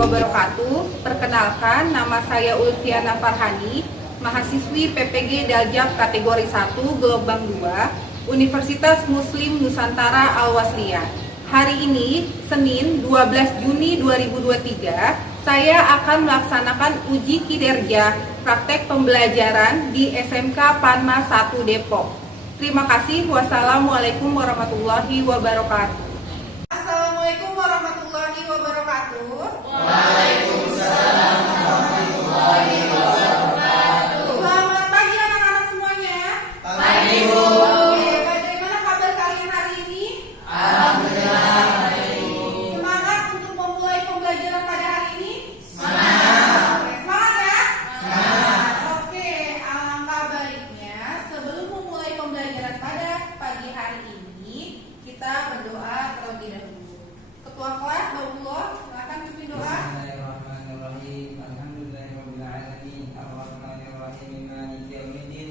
wabarakatuh. Perkenalkan, nama saya Ulfiana Farhani, mahasiswi PPG Daljab kategori 1 Gelombang 2, Universitas Muslim Nusantara Al-Wasliyah. Hari ini, Senin 12 Juni 2023, saya akan melaksanakan uji kinerja praktek pembelajaran di SMK Panma 1 Depok. Terima kasih. Wassalamualaikum warahmatullahi wabarakatuh. Assalamualaikum warahmatullahi wabarakatuh. Waalaikumsalam warahmatullahi wabarakatuh. Selamat pagi anak-anak semuanya. Pagi, Bu. Oke, bagaimana kabar kalian hari ini? Alhamdulillah, baik. Semangat untuk memulai pembelajaran pada hari ini? Semangat. Oke, semangat ya? Semangat. Oke, alangkah baiknya sebelum memulai pembelajaran pada pagi hari ini, kita berdoa terlebih dahulu. Ketua kelas, Baulullah, silakan pimpin doa. Bismillahirrahmanirrahim. Alhamdulillahirabbil alamin. Arrahmanirrahim. Maliki yaumiddin.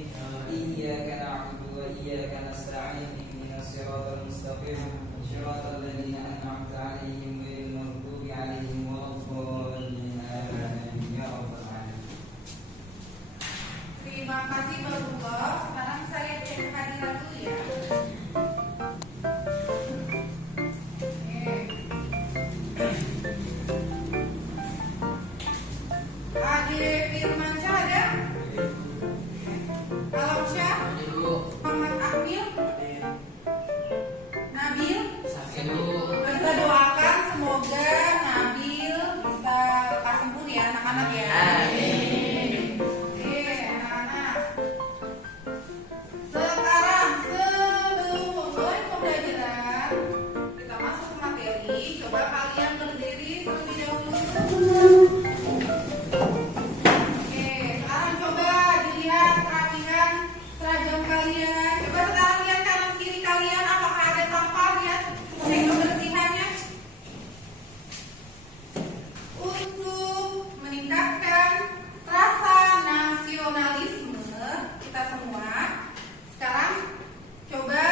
Iyyaka na'budu wa iyyaka nasta'in. Ihdinas siratal mustaqim. Shiratal ladzina an'amta 'alaihim ghairil maghdubi 'alaihim waladdallin. Amin ya rabbal alamin. Terima kasih Baulullah. Sekarang saya cek kehadiran dulu ya. Ade Firmansyah ada? Alamsyah? Muhammad Akmil? Nabil? Kita doakan semoga Nabil bisa lekas sembuh ya anak-anak ya. Oke anak-anak. Sekarang sebelum memulai pembelajaran, kita masuk ke materi. Coba kalian berdiri terlebih dahulu. Oke, sekarang coba dilihat perhatikan seragam kalian. Coba sekarang lihat kanan kiri kalian, apakah ada sampah? Lihat cek kebersihannya. Untuk meningkatkan rasa nasionalisme kita semua, sekarang coba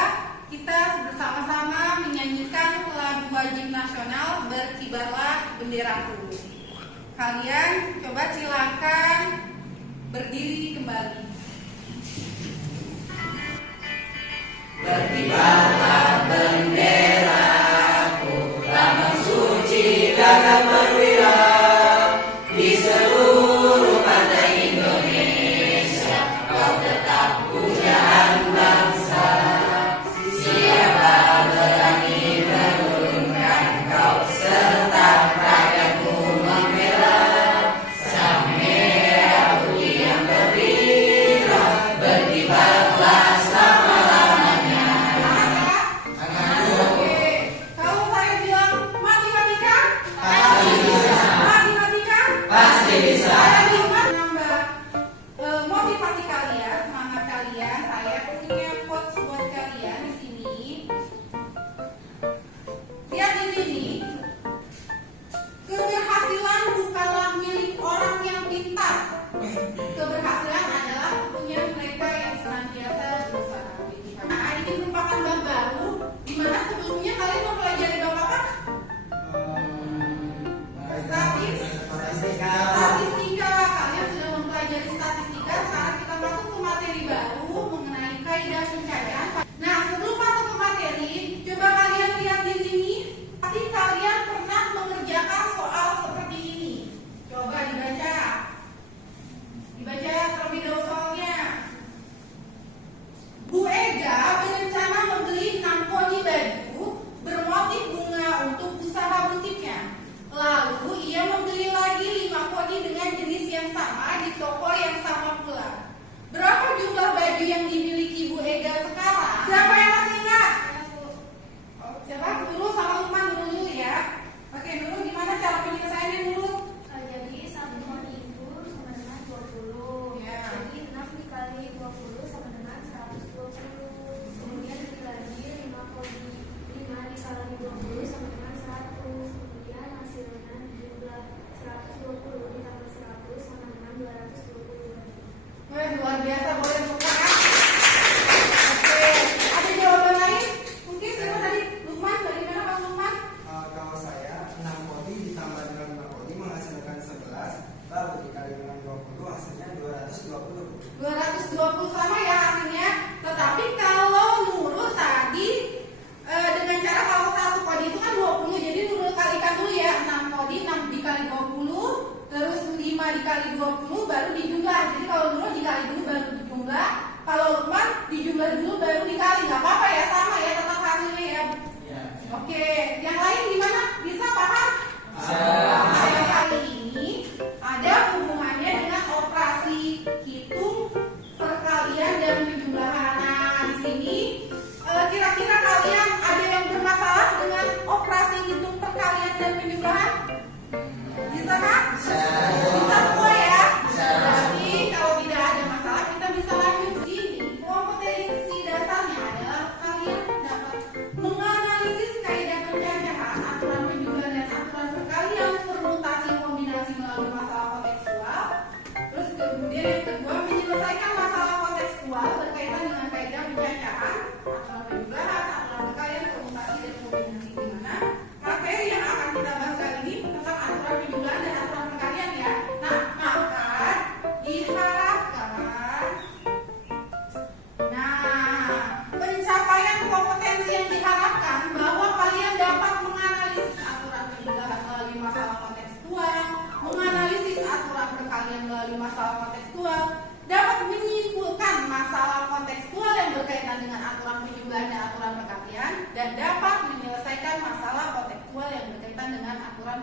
kita bersama-sama menyanyikan lagu wajib nasional Berkibarlah Benderaku. Kalian coba silakan berdiri kembali. Berkibarlah benderaku, lambang suci gagah perwira di seluruh pantai Indonesia. Kau tetap pujaan bangsa. Siapa berani menurunkan kau serta rakyatmu membela sang merah putih yang berkibar, berkibarlah selama-lamanya. Oke, kalau saya bilang matematika, Pasti bisa. matematika, Pasti bisa. saya bilang nambah motivasi kalian, semangat kalian. Saya punya quotes buat kalian di sini. Lihat di sini. Keberhasilan bukanlah milik orang yang pintar. Keberhasilan adalah punya mereka yang senantiasa berusaha. Nah, ini merupakan bab baru di mana sebelumnya kalian mempelajari bab apa? Statistika. Kalian sudah mempelajari statistika. Sekarang kita masuk ke materi baru mengenai kaidah pencarian. Nah, sebelum masuk ke materi, coba kalian lihat di sini. Pasti kalian pernah mengerjakan soal seperti ini. Coba dibaca. Dibaca terlebih dahulu soalnya. Bu Ega berencana membeli 6 kodi baju bermotif bunga untuk usaha butiknya. Lalu ia membeli lagi 5 kodi dengan jenis yang sama di toko yang sama pula. Berapa jumlah baju yang dimiliki Bu Ega sekarang?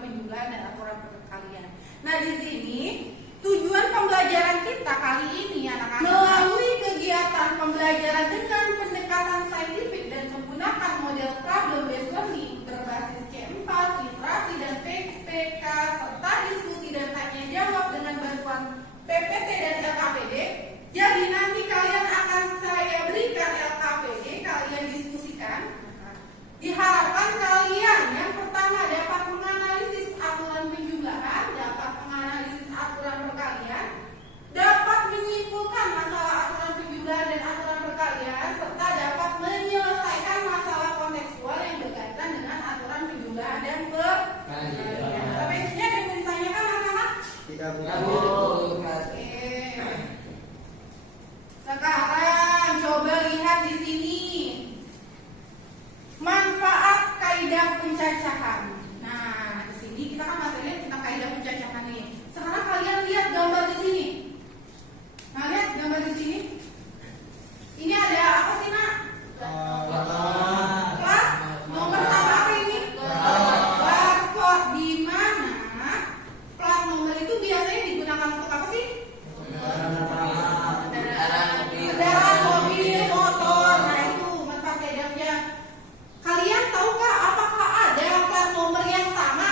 penjumlahan dan aturan perkalian. Nah, di sini tujuan pembelajaran kita kali ini anak-anak melalui kegiatan pembelajaran dengan pendekatan saintifik dan menggunakan model problem based learning berbasis C4, literasi dan PPK serta diskusi dan tanya jawab dengan bantuan PPT dan LKPD. Jadi nanti kalian akan saya berikan LKPD, kalian diskusikan. Diharapkan kalian yang pertama dapat menganalisis aturan penjumlahan, dapat menganalisis aturan perkalian, dapat menyimpulkan masalah aturan penjumlahan dan aturan perkalian, serta dapat menyelesaikan masalah kontekstual yang berkaitan dengan aturan penjumlahan dan perkalian. Sampai sini ada yang mau ditanyakan anak-anak? Tidak Bu. Oke. Sekarang coba lihat di sini. Manfaat kaidah pencacahan. Nah, di sini kita kan materinya tentang kaidah pencacahan nih. Sekarang kalian lihat gambar di sini. Nah, lihat gambar di sini. Ini ada apa sih, Nak? Plat nomor apa ini? Barcode. Di mana plat nomor itu biasanya digunakan untuk apa sih? Kendaraan mobil, motor. Nah, itu manfaat kaidahnya. Kalian tahukah apakah ada plat nomor yang sama?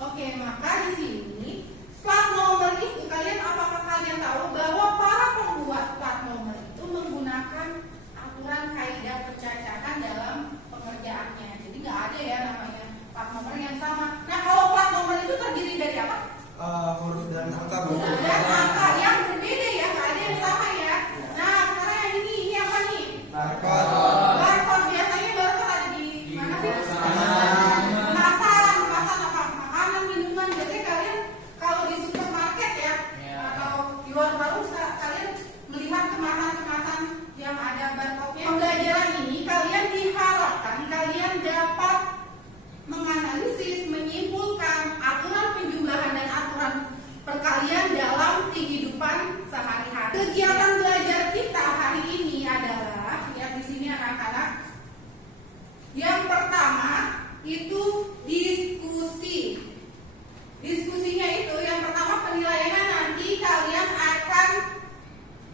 Oke, maka di sini plat nomor itu apakah kalian tahu bahwa para pembuat plat nomor itu menggunakan aturan kaidah pencacahan dalam pengerjaannya. Jadi nggak ada ya namanya plat nomor yang sama. Nah, kalau plat nomor itu terdiri dari apa? huruf dan angka, Bu. Huruf dan angka yang berbeda ya, nggak ada yang sama ya. Nah, sekarang yang ini apa nih? Barcode. Barcode biasanya barcode ada di mana sih? Kemasan apa? Makanan, minuman. Biasanya kalian kalau di supermarket ya, atau di warung kalian melihat kemasan-kemasan yang ada barcode-nya. Pembelajaran ini kalian diharapkan kalian dapat menganalisis, menyimpulkan aturan penjumlahan dan aturan perkalian dalam kehidupan sehari-hari. Kegiatan belajar kita hari ini adalah, lihat di sini anak-anak. Yang pertama itu diskusi. Diskusinya itu yang pertama penilaiannya nanti kalian akan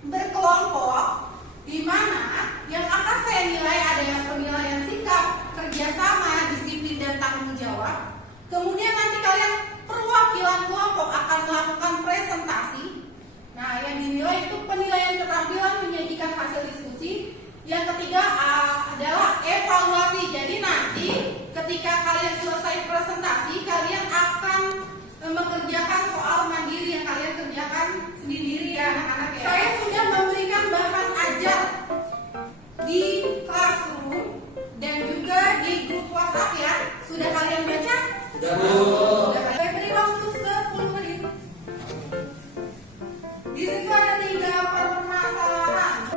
berkelompok, di mana yang akan saya nilai ada yang penilaian sikap, kerjasama, disiplin dan tanggung jawab. Kemudian nanti kalian perwakilan kelompok akan melakukan presentasi. Nah, yang dinilai itu penilaian keterampilan menyajikan hasil diskusi. Yang ketiga adalah evaluasi. Jadi nanti ketika kalian selesai presentasi, kalian akan mengerjakan soal mandiri yang kalian kerjakan sendiri ya anak-anak ya. Saya sudah memberikan bahan ajar di classroom dan juga di grup WhatsApp ya. Sudah kalian baca? Sudah, Bu. Saya beri waktu 10 menit. Di situ ada 3 permasalahan.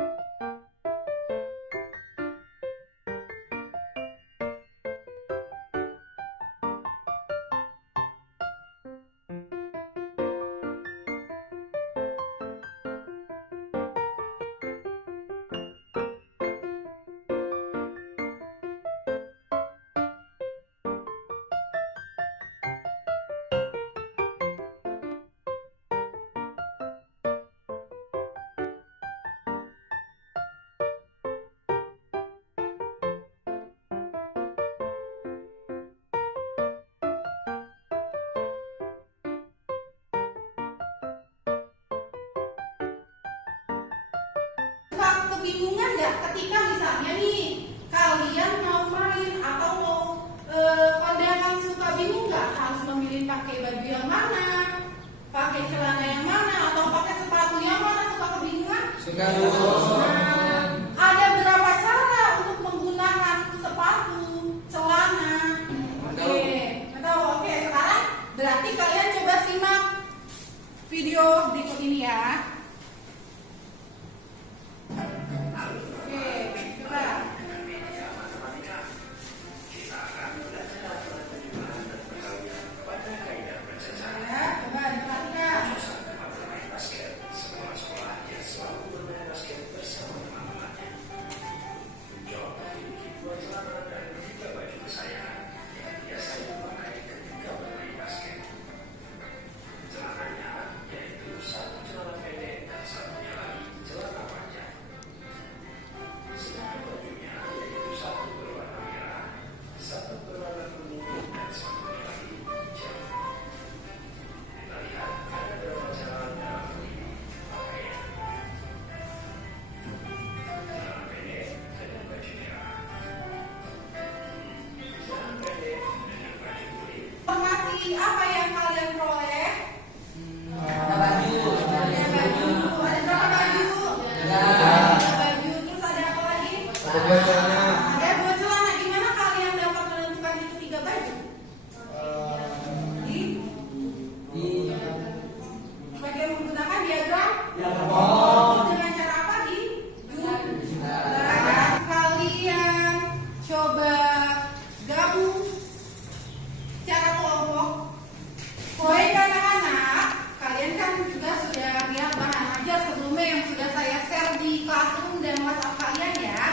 Kebingungan nggak ketika misalnya nih kalian mau main atau mau kondangan, suka bingung nggak harus memilih pakai baju yang mana, pakai celana yang mana, atau pakai sepatu yang mana? Suka kebingungan? Suka, Bu. Nah, ada berapa cara untuk menggunakan sepatu, celana? Oke, sekarang berarti kalian coba simak video berikut ini ya. Coba diperhatikan. Bocorannya Ada bocoran. Nah, gimana kalian dapat menentukan itu 3 baju? Di bagian menggunakan diagram. Dengan cara apa? Kalian coba gabung secara kelompok. Baik anak-anak, kalian kan juga sudah lihat bahan ajar sebelumnya yang sudah saya share di Classroom dan WhatsApp kalian ya.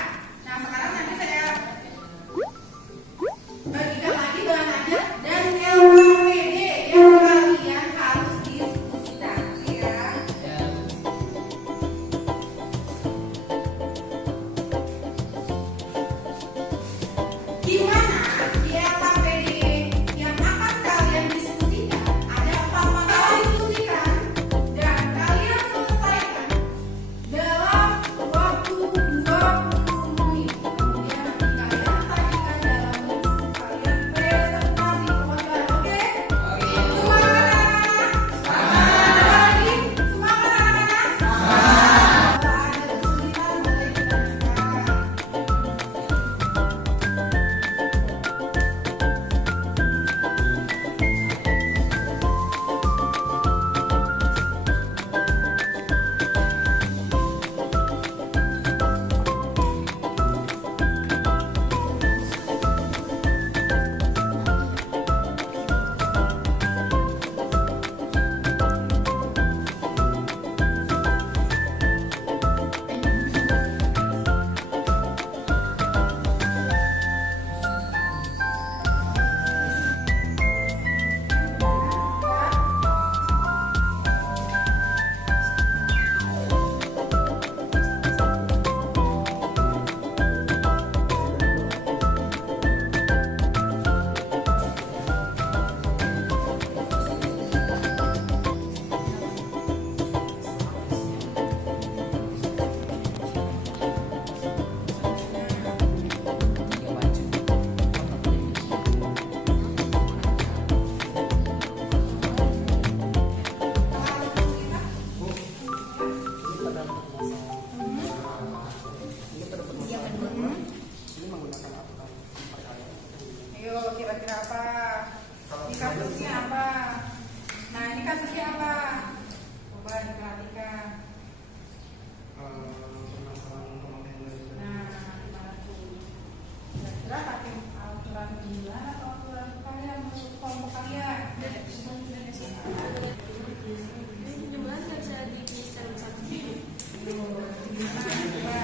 Nah, sekarang nanti saya bagikan lagi bahan ajar dan LKPD yang kalian harus diskusikan ya. Gimana di LKPD yang akan kalian diskusikan? Ada 4 masalah diskusikan dan kalian selesaikan dalam waktu 20 menit. Kemudian nanti kalian sajikan dalam buku kalian presentasi kewajiban. Oke? Semangat anak-anak? Ada lagi? Semangat anak-anak? Kalau ada kesulitan boleh ditanyakan. Ayo, kira-kira apa? Ini kasusnya apa? Nah, ini kasusnya apa? Coba diperhatikan. permasalahan pemakaian baju. Nah, gimana tuh? Kira-kira pakai aturan bulan atau aturan kalian menurut kelompok kalian? Jumlah nggak bisa dipisah satu. Gimana? Coba.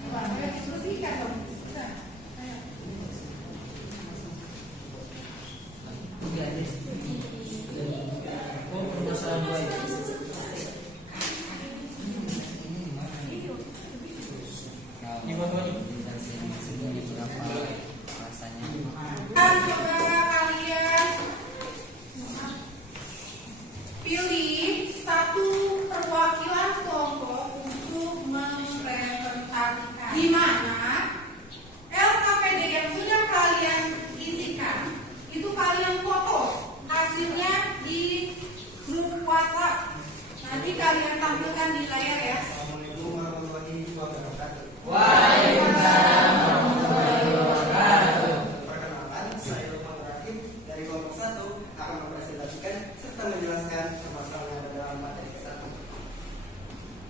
Coba, kalian diskusikan dong. Bisa. Ayo. Coba kalian pilih satu perwakilan kelompok untuk mempresentasikan di mana LKPD yang sudah kalian isikan itu kalian foto hasilnya di grup WhatsApp. Nanti kalian tampilkan di layar ya. Assalamualaikum warahmatullahi wabarakatuh. Perkenalkan, saya Lukman Rakib dari kelompok 1 akan mempresentasikan serta menjelaskan permasalahan yang ada dalam materi ke-1.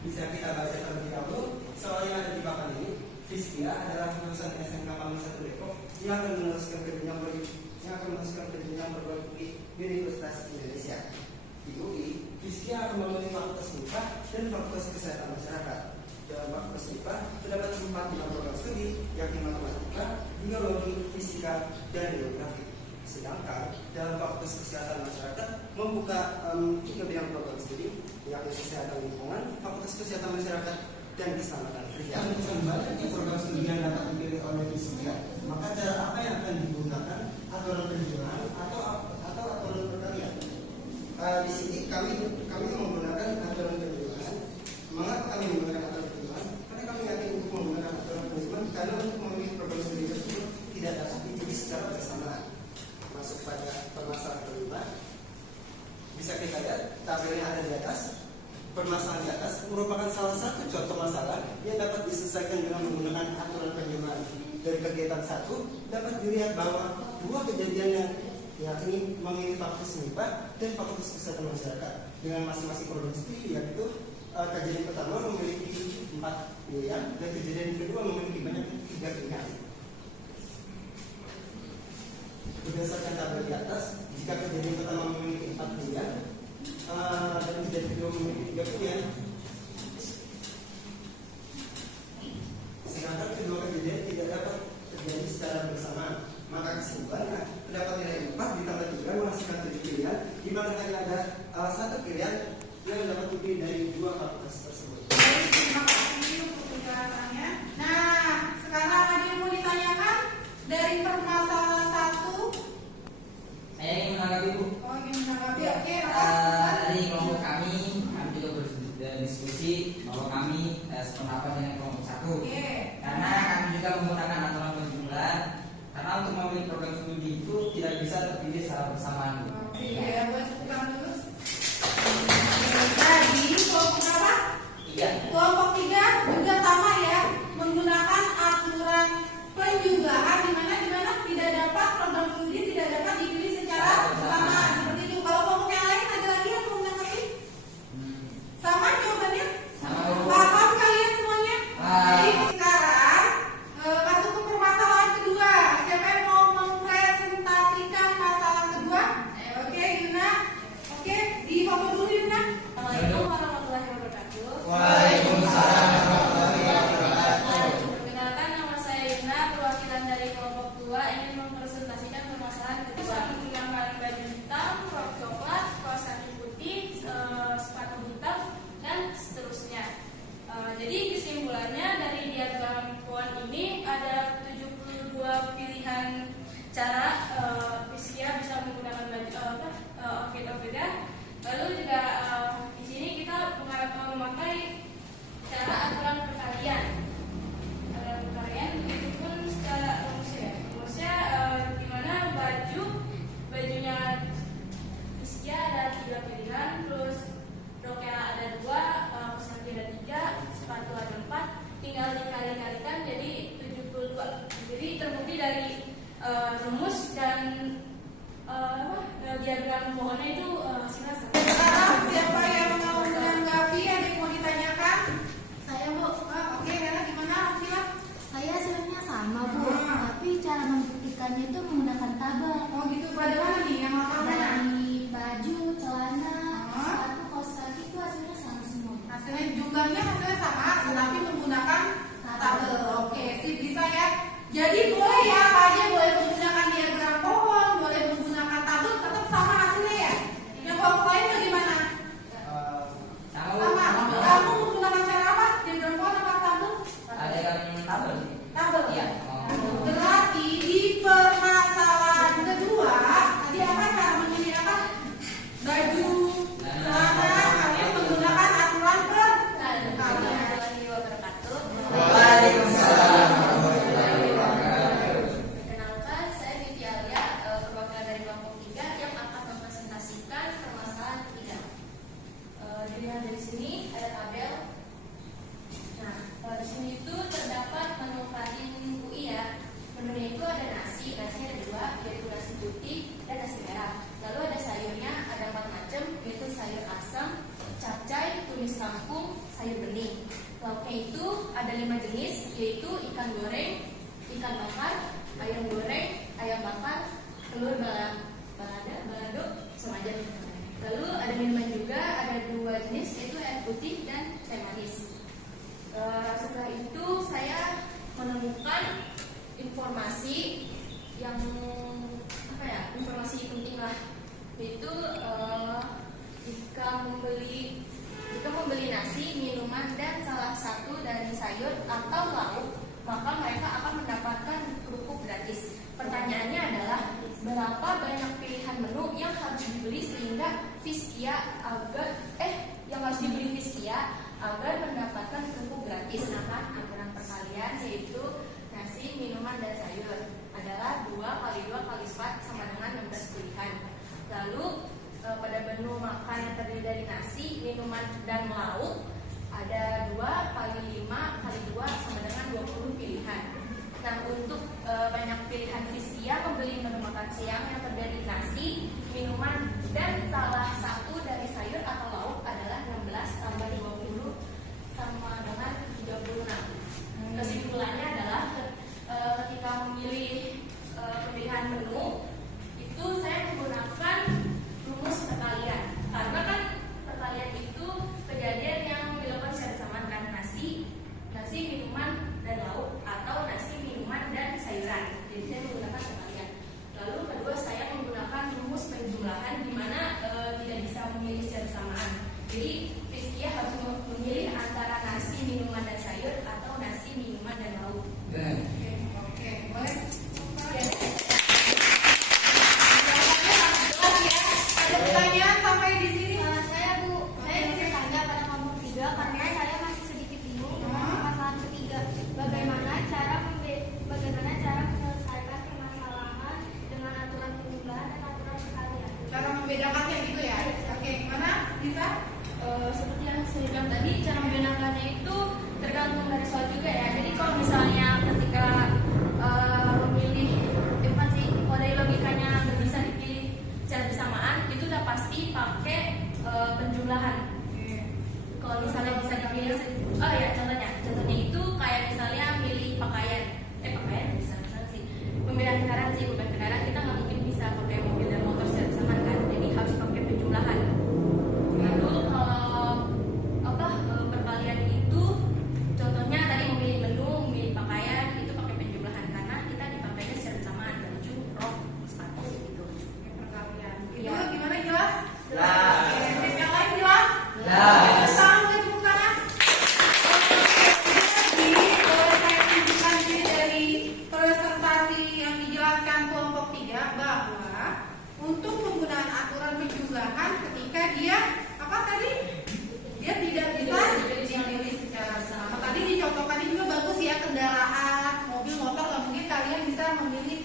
Bisa kita baca terlebih dahulu soal yang ada di papan ini. Fiskia adalah lulusan SMK Pameng 1 Depok yang akan meneruskan ke jenjang perguruan tinggi Universitas Indonesia. Di UI, Fiskia akan memenuhi fakultas MIPA dan fakultas Kesehatan Masyarakat. Dalam fakultas MIPA terdapat 4 bidang program studi, yakni matematika, biologi, fisika, dan geografi. Sedangkan dalam fakultas Kesehatan Masyarakat membuka 3 bidang program studi, yakni kesehatan lingkungan, fakultas kesehatan masyarakat, dan keselamatan kerja. Banyaknya program studi yang dapat dipilih oleh Fiskia, maka cara apa yang akan digunakan? Aturan penjualan atau aturan perkalian? Di sini kami menggunakan aturan penjualan. Mengapa kami menggunakan aturan penjualan? Karena kami yakin untuk menggunakan aturan penjualan karena untuk memilih program studi tersebut tidak dapat dipilih secara bersamaan. Masuk pada permasalahan kelima, bisa kita lihat tabel yang ada di atas. Permasalahan di atas merupakan salah satu contoh masalah yang dapat diselesaikan dengan menggunakan aturan penjualan. Dari kegiatan 1 dapat dilihat bahwa dua kejadian yang yakni memilih fakultas MIPA dan fakultas kesehatan masyarakat dengan masing-masing produksi, yaitu kejadian pertama memiliki 4 pilihan dan kejadian kedua memiliki banyak 3 pilihan. Berdasarkan tabel di atas, jika kejadian pertama memiliki 4 pilihan dan kejadian kedua memiliki 3 pilihan, sedangkan kedua kejadian tidak dapat terjadi secara bersamaan, maka kesimpulannya terdapat nilai 4 ditambah 3 menghasilkan 7 pilihan, di mana hanya ada satu pilihan yang dapat dipilih dari dua fakultas tersebut. Baik, terima kasih untuk penjelasannya. Nah, sekarang ada yang mau ditanyakan dari permasalahan 1. Saya ingin menanggapi Bu. Oh, ingin menanggapi. Oke, Dari kelompok kami juga berdiskusi bahwa kami sependapat dengan kelompok 1. Oke. Karena kami juga menggunakan aturan penjumlahan. Karena untuk memilih program studi itu tidak bisa terpilih secara bersamaan. Bu. Oke, ya, boleh sebutkan dulu. Jadi, kelompok berapa? Iya. Kelompok 3 juga sama ya, menggunakan aturan penjumlahan di mana tidak dapat program studi tidak dapat dipilih secara bersamaan. Seperti itu. Kalau kelompok yang lain ada lagi yang mau menanggapi? Sama jawabannya? Sama, Bu. Paham kalian semuanya? Paham. Baik, sekarang masuk ke permasalahan kedua. Siapa yang mau mempresentasikan masalah kedua? Oke, Yuna. Oke, di foto dulu Yuna. Assalamualaikum warahmatullahi wabarakatuh. Waalaikumsalam. Perkenalkan, nama saya Yuna, perwakilan dari kelompok 2 ingin mempresentasikan permasalahan kedua. Menggunakan baju hitam, rok coklat, kaos kaki putih, sepatu hitam, dan seterusnya. Jadi kesimpulannya dari diagram poin ini ada 72 pilihan cara Fiskia bisa menggunakan baju outfit-outfitnya. Lalu juga di sini kita memakai cara aturan perkalian. Aturan perkalian itu pun secara rumusnya. Rumusnya di mana bajunya Fiskia ada 3 pilihan, terus roknya ada 2, kaos kaki ada 3, sepatu ada 4, tinggal dikali-kalikan jadi 72. Jadi terbukti dari rumus dan diagram pohonnya itu hasilnya sama. Sekarang siapa yang mau menanggapi? Ada yang mau ditanyakan? Saya Bu, Oke, Rena gimana? Sila. saya sebenarnya sama Bu, tapi cara membuktikannya itu menggunakan tabel. Oh gitu, pada mana nih? Yang hafal mana? Dari baju, celana, Ah. sepatu, kaos kaki itu hasilnya sama semua. Hasilnya jumlahnya sama, tetapi menggunakan tabel. Oke, sip, bisa ya. Jadi boleh ya, apa aja boleh menggunakan diagram pohon, boleh menggunakan tabel, tetap sama hasilnya ya. Yang kelompok lain bagaimana? Sama. Kamu menggunakan cara apa? Diagram pohon apa tabel? Ada kami tabel. Tabel. Iya. Berarti di permasalahan kedua tadi apa cara memilih apa? Baju, celana, kalian menggunakan aturan perkalian. Warahmatullahi wabarakatuh. Waalaikumsalam. Perkenalkan, saya Binti Alia, perwakilan dari kelompok 3 yang akan mempresentasikan permasalahan ketiga. Dilihat dari sini ada tabel. Nah, di sini itu terdapat menu kantin UI ya. Menunya itu ada nasinya ada 2, yaitu nasi putih dan nasi merah. Lalu ada sayurnya, ada 4 macam, yaitu sayur asam, capcay, tumis kangkung, sayur bening. Lauknya itu ada 5 jenis, yaitu ikan goreng, ikan bakar, ayam goreng, ayam bakar, telur balado, sama aja. Lalu ada minuman juga, ada 2 jenis, yaitu air putih dan teh manis. Setelah itu saya menemukan informasi yang informasi penting lah, yaitu jika membeli nasi, minuman dan salah satu dari sayur atau lauk, maka mereka akan mendapatkan kerupuk gratis. Pertanyaannya adalah berapa banyak pilihan menu yang harus dibeli sehingga Fiskia agar mendapatkan kerupuk gratis. Nah, aturan perkalian yaitu nasi, minuman dan sayur adalah 2 kali 2 kali 4 sama dengan 16 pilihan. Lalu pada menu makan yang terdiri dari nasi, minuman dan lauk ada 2 pilihan Fiskia membeli menu makan siang yang terdiri nasi, minuman, dan salah satu dari sayur atau lauk adalah 16 tambah 20 sama dengan 36. Kesimpulannya adalah ketika memilih pemilihan menu itu saya menggunakan rumus perkalian, karena kan perkalian itu kejadian yang dilakukan secara bersamaan kan, nasi, minuman, dan lauk, atau nasi, minuman, dan sayuran. Jadi saya menggunakan perkalian. Lalu kedua, saya menggunakan rumus penjumlahan di mana tidak bisa memilih secara bersamaan. Jadi Fiskia harus memilih antara nasi, minuman, dan sayur atau nasi, minuman, dan lauk. Oke, boleh. Ada pertanyaan sampai di sini? Saya Bu, saya ingin bertanya pada kelompok 3 karena saya masih sedikit bingung dengan permasalahan ketiga. Bagaimana cara menyelesaikan permasalahan dengan aturan penjumlahan dan aturan perkalian? Cara membedakannya gitu ya? Oke, mana bisa? Seperti yang saya bilang tadi, cara membedakannya itu tergantung dari soal juga ya. Jadi kalau misalnya ketika memilih, kalau dari logikanya nggak bisa dipilih secara bersamaan, itu udah pasti pakai penjumlahan. Kalau misalnya bisa dipilih, contohnya itu kayak misalnya milih pakaian bisa misalnya sih pemilihan kendaraan kita nggak mungkin bisa pakai mobil dan motor secara bersamaan kan, jadi harus pakai penjumlahan. Lalu kalau perkalian itu contohnya tadi memilih menu, memilih pakaian itu pakai penjumlahan karena kita dipakainya secara bersamaan, baju, rok, sepatu gitu. Perkalian. Itu gimana, jelas? Jelas. Oke, yang lain jelas? Jelas. Salam ke tepuk tangan. Jadi, saya tunjukkan ini dari presentasi yang dijelaskan kelompok 3 bahwa untuk penggunaan aturan penjumlahan ketika dia tidak bisa dipilih secara bersama. Tadi dicontohkan juga bagus ya, kendaraan, mobil, motor, nggak mungkin kalian bisa memilih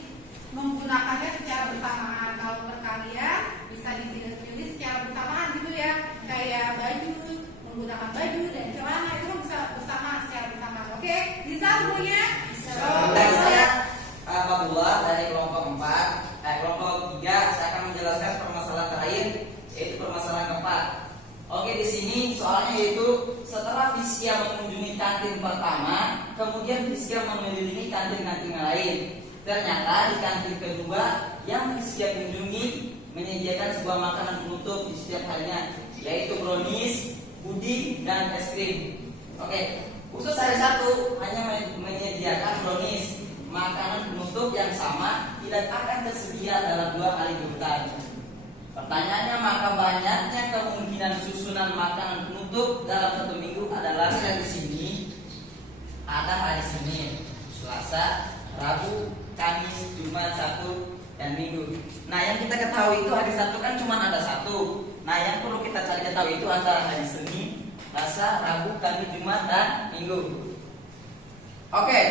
menggunakannya secara bersamaan. Kalau perkalian bisa dipilih secara bersamaan gitu ya, kayak baju, menggunakan baju dan celana itu kan bisa bersama secara bersamaan. Oke, bisa semuanya? Bisa. Dan saya Abdullah dari kelompok 3, saya akan menjelaskan permasalahan terakhir, yaitu permasalahan keempat. Oke, di sini soalnya yaitu setelah Fiskia mengunjungi kantin pertama, kemudian Fiskia mengelilingi kantin-kantin lain. Ternyata di kantin kedua yang Fiskia kunjungi menyediakan sebuah makanan penutup di setiap harinya, yaitu brownies, puding, dan es krim. Oke, khusus hari 1 hanya menyediakan brownies, makanan penutup yang sama tidak akan tersedia dalam 2 hari beruntun. Pertanyaannya, maka banyaknya kemungkinan susunan makanan penutup dalam 1 minggu adalah yang di sini ada hari Senin, Selasa, Rabu, Kamis, Jumat, Sabtu, dan Minggu. Nah, yang kita ketahui itu hari Sabtu kan cuma ada 1. Nah, yang perlu kita cari tahu itu antara hari Senin, Selasa, Rabu, Kamis, Jumat, dan Minggu. Oke,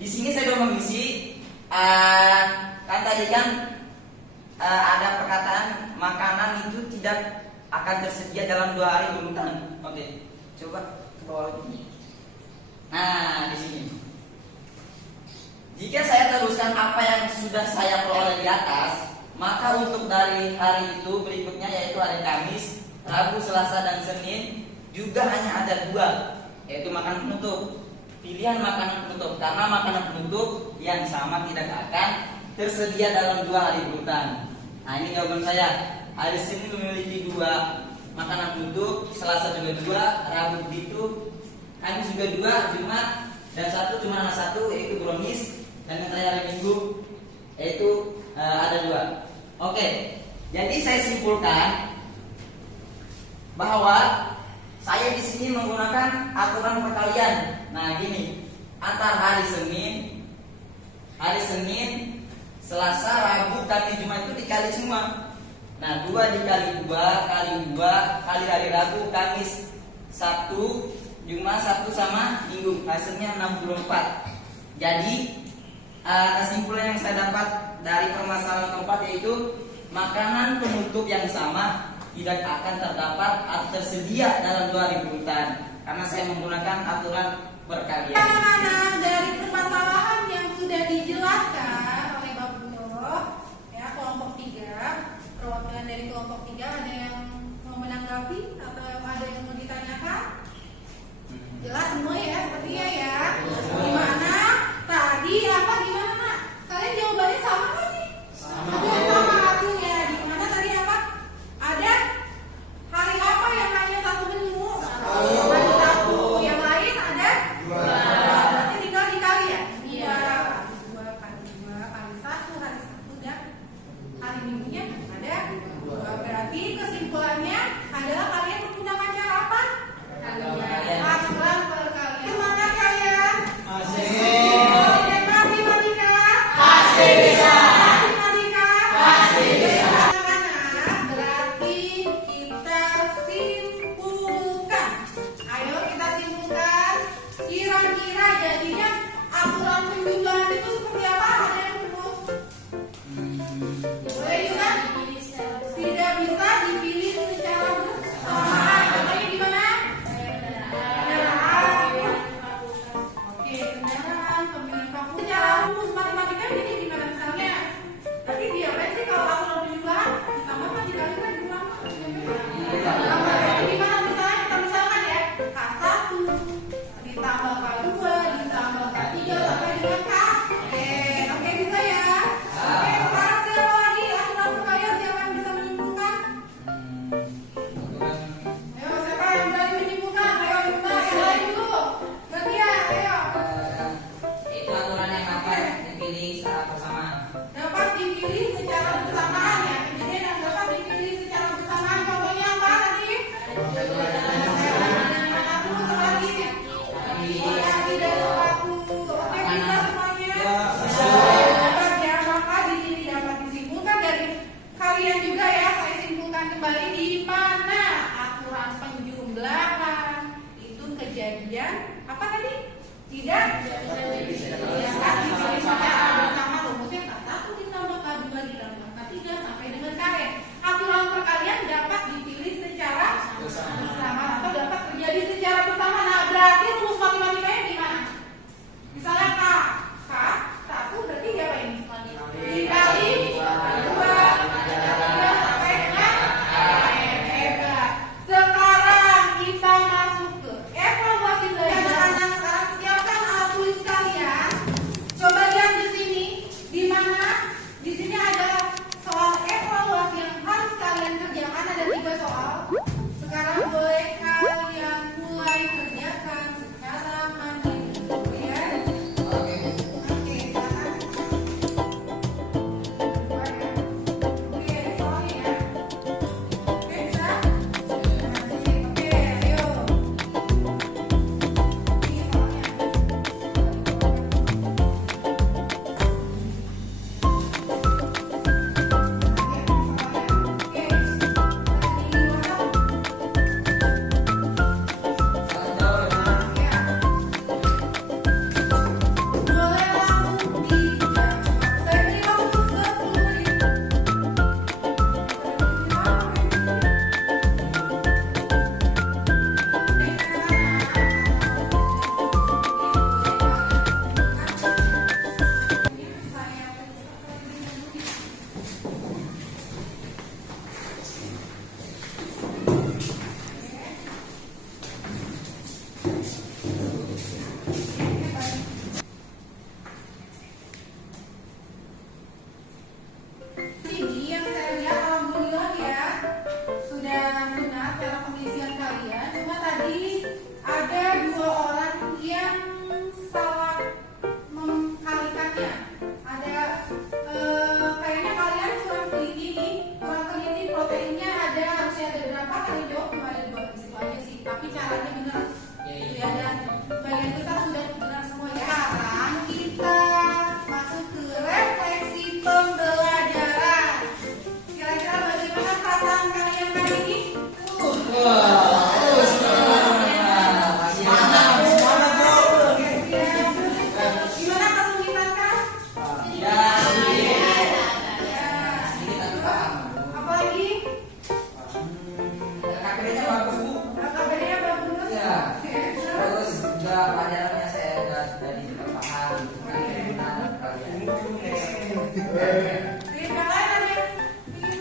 di sini saya sudah mengisi kan tadi kan ada perkataan makanan itu tidak akan tersedia dalam 2 hari beruntun. Oke, coba ke bawah lagi. Nah, di sini. Jika saya teruskan apa yang sudah saya peroleh di atas, maka untuk dari hari itu berikutnya yaitu hari Kamis, Rabu, Selasa, dan Senin juga hanya ada 2, yaitu makanan penutup. Pilihan makanan penutup, karena makanan penutup yang sama tidak akan tersedia dalam 2 hari beruntun. Nah, ini jawaban saya. Hari Senin memiliki 2 makanan penutup, Selasa juga 2, Rabu begitu, Kamis juga 2, Jumat dan Sabtu cuma ada 1, yaitu brownies, dan yang terakhir hari Minggu yaitu ada 2. Oke, jadi saya simpulkan bahwa saya di sini menggunakan aturan perkalian. Nah, gini, antara hari Senin, Selasa, Rabu, Kamis, Jumat itu dikali semua. Nah, 2 dikali 2 kali 2 kali hari Rabu, Kamis, Sabtu, Jumat, Sabtu sama Minggu, hasilnya 64. Jadi kesimpulan yang saya dapat dari permasalahan keempat yaitu makanan penutup yang sama tidak akan terdapat atau tersedia dalam 2 hari beruntun karena saya menggunakan aturan perkalian. Anak-anak, dari permasalahan yang sudah dijelaskan perwakilan dari kelompok 3 ada yang mau menanggapi atau ada yang mau ditanyakan? Jelas semua ya, sepertinya ya. Gimana? Tadi apa gimana, Nak? Kalian jawabannya sama kan nih? Sama hasilnya. Gimana tadi apa? Ada hari apa yang hanya satu menu? Hari Sabtu. Yang lain ada? Berarti tinggal dikali ya? Dua kali satu, hari Sabtu dan hari Minggunya ada 2. Berarti kesimpulannya adalah kalian menggunakan cara apa? Aturan perkalian. Gimana kalian? Matematika? Pasti bisa. Matematika? Pasti bisa. Berarti kita simpulkan. Ayo kita simpulkan. Kira-kira jadinya aturan penjumlahan itu seperti apa? Ada yang sebut? Boleh juga? Tidak bisa dipilih secara bersamaan. Contohnya gimana? Oke, kendaraan, pemilih fakultas. Secara rumus matematika jadi gimana misalnya? Tadi dia apa sih kalau aturan penjumlahan? Ditambah kan dikalikan dikurang. Jadi gimana misalnya kita misalkan ya K1 ditambah K2 ditambah K3 sampai dengan K. Oke bisa ya. Oke sekarang siapa lagi aturan perkalian siapa yang bisa menyimpulkan? Ayo siapa yang berani menyimpulkan? Ayo Yunda yang lain dulu. Gantian ayo. Itu aturan yang dapat dipilih secara bersamaan. Dapat dipilih secara bersamaan ya. Kejadian yang dapat dipilih secara bersamaan. Contohnya apa tadi? Terus lagi. Yang tidak sepatu. Oke bisa semuanya. Dapat ya. Maka di sini dapat disimpulkan dari kalian juga ya. Saya simpulkan kembali di mana aturan penjumlahan itu kejadian apa tadi? Tidak. Ya kan dipilih secara bersama rumusnya K1 ditambah K2 ditambah K3 sampai dengan K. Aturan perkalian dapat dipilih secara bersama atau dapat terjadi secara bersama. Nah berarti rumus matematikanya gimana? Misalnya K1 berarti apa ini? Dikali 2 sampai dengan hebat. Sekarang kita masuk ke evaluasi belajar. Anak-anak sekarang siapkan alat tulis kalian. Coba lihat di sini, di mana di sini ada soal evaluasi yang harus kalian kerjakan. Ada 3 soal. Sekarang boleh kalian mulai kerjakan secara mandiri ya. Oke, silakan. Oke, soalnya ya. Oke, bisa? Oke, ayo. Ini soalnya. Ini yang saya lihat alhamdulillah ya sudah benar cara pengisian kalian. Cuma tadi ada 2 orang yang salah mengkalikannya. Ada kayaknya kalian kurang teliti nih, kurang teliti proteinnya ada harusnya ada berapa kali jawab cuma ada 2 di situ aja sih. Tapi caranya benar. Ya dan bagian besar sudah benar semua ya. Sekarang kita masuk ke refleksi pembelajaran. Kira-kira bagaimana perasaan kalian kali ini? Gimana kesulitan kan? Apalagi? KPD-nya bagus, Bu. KPD-nya bagus. Ya. Oke, Terus juga pelajarannya saya sudah dipaham. Kalian. Jadi kalian ada yang ingin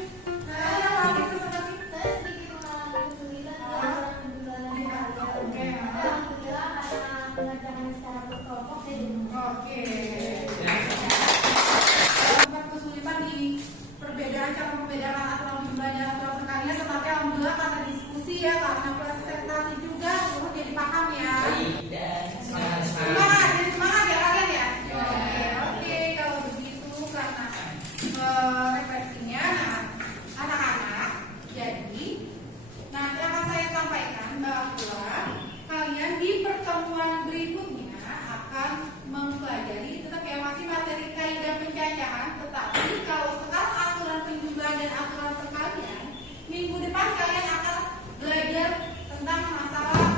kalian akan belajar tentang masalah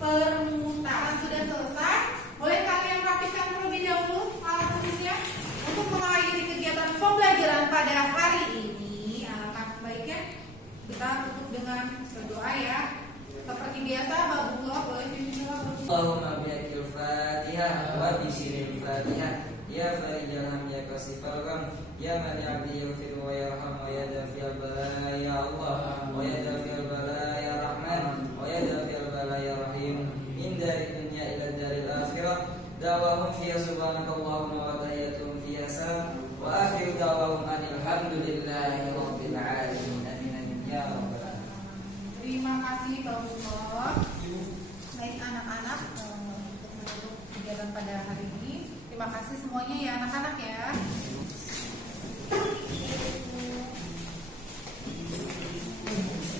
permutaan. Sudah selesai? Boleh kalian rapikan terlebih dahulu alat tulisnya untuk mengakhiri kegiatan pembelajaran pada hari ini. Anak-anak baiknya kita tutup dengan berdoa ya. Seperti biasa, Babullah boleh pimpin doa. Allahumma bi'akil fatihah wa bisiril fatihah ya farijal ham ya kasifal gham ya man ya'bdi yaghfir wa yarham wa yadafil bala ya Allah wa yadafil bala ya Rahman wa yadafil bala ya Rahim min dari dunya ila daril akhirah da'wahum fiha subhanakallahumma wa tahiyyatuhum fiha salam wa akhiru da'wahum alhamdulillahi rabbil alamin amin ya rabbal alamin. Terima kasih Babullah. Baik anak-anak, untuk menutup kegiatan pada hari ini. Terima kasih semuanya ya anak-anak ya.